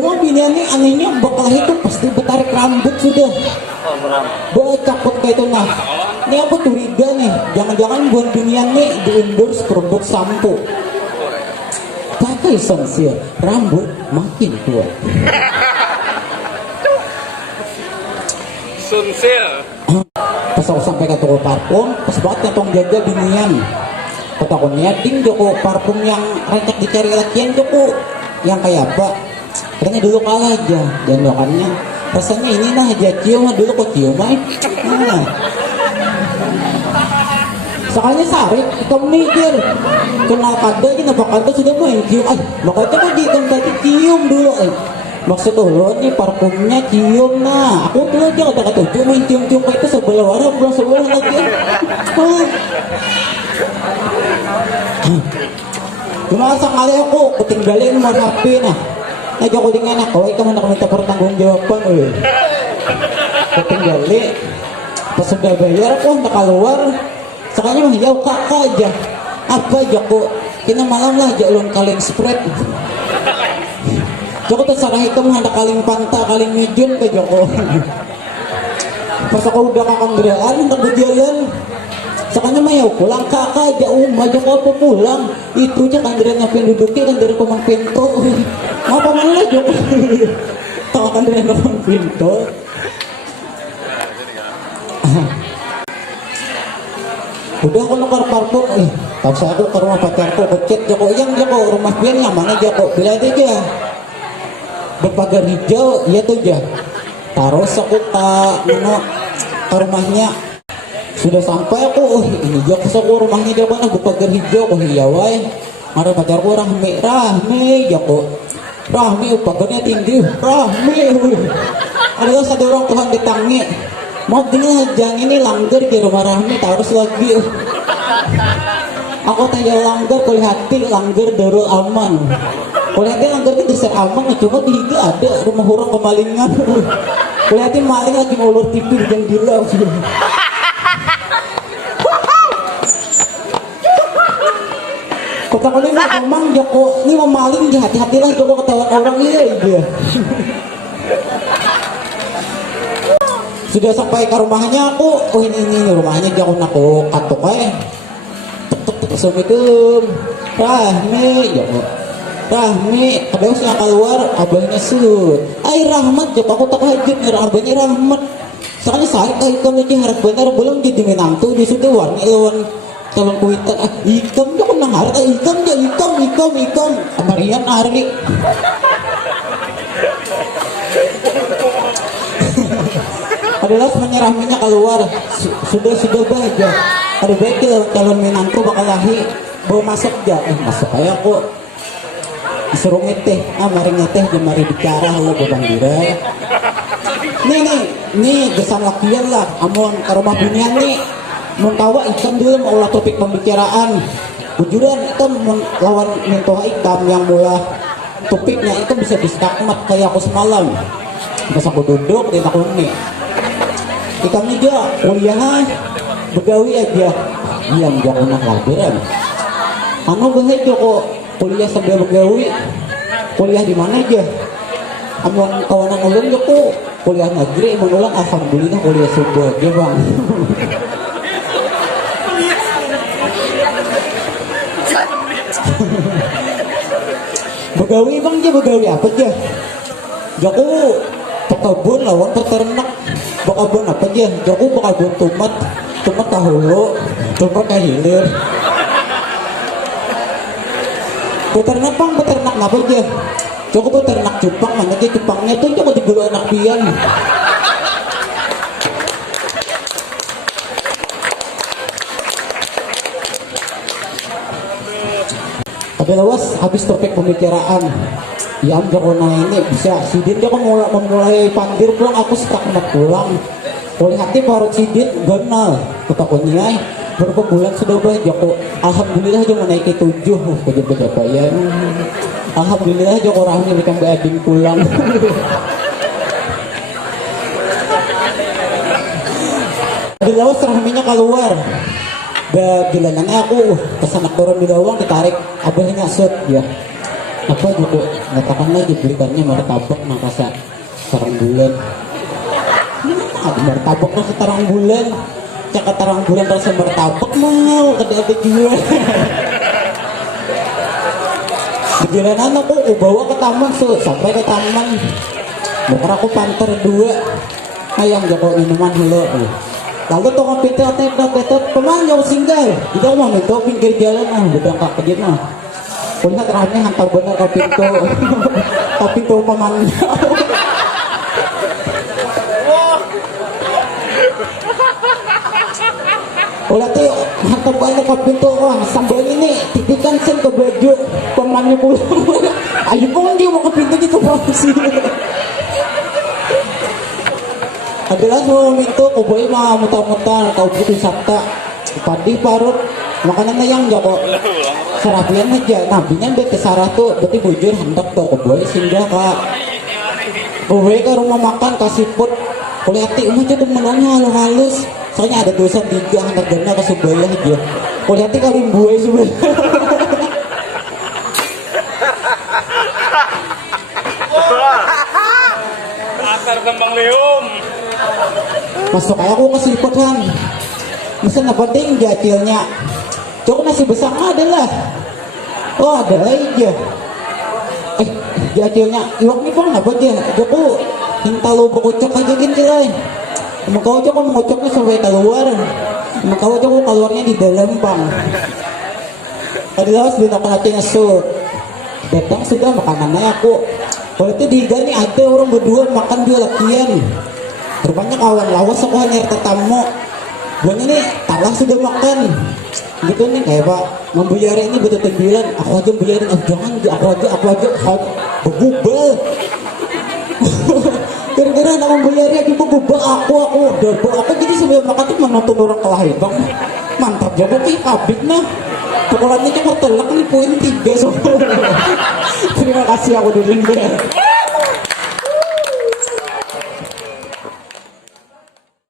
Cuma biniannya anehnya bakal itu pasti betarik rambut sudah. Cakep kayak itu nah. Ini aku curiga nih, jangan-jangan buat binian nih di endorse produk sampo. Pakai sunsil, rambut makin tua. Sunsil. Pas aku sampai ke toko parfum, pas banget nyatong jaga binian. Kata aku niatin Joko parfum yang rancak dicari lakian Joko. Yang kayak apa? Katanya dulu kalah aja, dan lokannya rasanya ini nah aja cium dulu kok cium nah. Soalnya sarik, kamu mikir kenal kada aja nampak kada sudah main cium makanya kok di tadi cium dulu maksud lo nih parfumnya cium nah aku tuh aja kata-kata cuma cium-cium kayak itu sebelah orang belum sebelah lagi cuma sekali aku ketinggalin nomor HP nah aja aku dengan aku kamu nak minta pertanggungjawaban ketinggalin pas sudah bayar aku hendak keluar sekalinya mah jauh kakak aja apa aja kok kena malam lah aja ulun kaling spread Joko terserah kamu hendak kaling panta kaling mijun ke Joko pas aku udah kakang geraan hendak berjalan sekalinya mah ya pulang kakak aja Joko apa pulang itu aja kan dari ngapain duduknya kan dari pemang pintu apa mana Joko tak akan dari pemang pintu udah aku nukar parfum tak saya aku ke rumah pacarku kecet Joko yang Joko rumah pian yang mana Joko bila aja berpagar hijau iya tuh aja taruh aku ke rumahnya sudah sampai aku ini Joko aku rumahnya Joko nah berpagar hijau iya wai ada pacarku Rahmi Joko Rahmi pagarnya tinggi Rahmi adalah satu orang Tuhan ditangi mau dengan jang ini langgar di rumah Rahmi terus lagi aku tanya langgar kuliah hati langgar Darul Aman kuliah hati langgar di desa Aman cuma tiga ada rumah orang kemalingan kuliah hati maling lagi ngulur TV dan gila kota kuliah memang Joko ini memaling hati-hatilah Joko ketahuan orang iya dia sudah sampai ke rumahnya aku ini rumahnya jauh aku katuk Assalamualaikum Rahmi Rahmi kadang saya keluar abahnya sud Rahmat Joko aku tak hajut ngira abahnya Rahmat soalnya saya ikam aja harap benar belum jadi menantu di situ warna lawan tolong kuitan ikam Joko nang harap ikam Marian Arli adalah menyerahnya keluar sudah bahagia ada baik calon menantu bakal lahir bawa masuk aja masuk aja aku disuruh ngeteh mari ngeteh mari bicara lo bang dira nih gesan lakian lah amun ke rumah binian nih mau tawa ikan dulu mau ulah topik pembicaraan bujuran itu lawan mentoha ikam yang mula topiknya itu bisa distakmat kayak aku semalam pas aku duduk di takut nih ikam juga kuliah begawi aja yang jangan nak lahiran anu bahaya Joko kuliah sambil begawi kuliah di mana aja amun kawanan ulun Joko kuliah negeri mengulang alhamdulillah kuliah subuh aja bang begawi bang aja begawi apa aja Joko pekebun lawan peternak bakabun apa aja Joko bakabun tumat tahulu tumat kahilir peternak apa aja Joko peternak cupang mana aja cupangnya tuh Joko digulu anak pian tapi lawas habis topik pembicaraan ya Joko nah ini bisa sidin Joko memulai pandir pulang aku setak pulang oleh hati parut sidin genal ketakunya berapa bulan sudah Joko alhamdulillah Joko naik ke 7 kerja berapa ya alhamdulillah Joko Rahmi berikan beading pulang di lawas Rahminya keluar jalanan aku kesanak turun di lawang ditarik abahnya sud ya apa juga ngatakan lagi belikannya martabak makasa sarang bulan ada martabak na setarang bulan caka tarang bulan rasa martabak mahal kada jual perjalanan aku bawa ke taman sampai ke taman bukan aku panter dua ayam joko minuman helo lalu toko petet pemanjau singgah kita mau minta pinggir jalan udah kak kejut mah punya terakhirnya hantar bener ke pintu pemanjau ulah tuh hantar bener ke pintu sambil ini tipikan sen ke baju pemanjau pulang ayo pun dia mau ke pintu gitu sih adalah semua minto kuboy mga muta-muta kau putus sabta padi parut makanan na yang jako sarapian aja nabinya bete sarah tuh berarti bujur hendak tuh kuboy singgah kak kuboy ke rumah makan kasih put kulihati umah jadi menunya halus soalnya ada tulisan 3 hendak gana ke Subaya aja kulihati kali buay Subaya asar kembang leum masuk aku kesiput kan mesen apa penting jacilnya cukup nasi besar adalah oh ada aja jacilnya iwak nih pun apa aja joko hinta lo berkocok aja gitu lah mau cok mengocoknya sampai keluar mau cok keluarnya di dalam bang adalah sudah pelatihnya datang sudah makanannya aku kalau itu digani ada orang berdua makan dua lakian rupanya kawan lawas aku hanya tetamu buat ini talang sudah makan gitu nih kayak pak membayar ini betul bilang aku aja bayarin jangan aku aja begubal gara-gara nak membayarnya aku begubal aku jadi sebelum makan tuh menonton orang kelahi bang mantap jago kayak kabit nah pukulannya cuma telak nih poin 3 so terima kasih aku dulu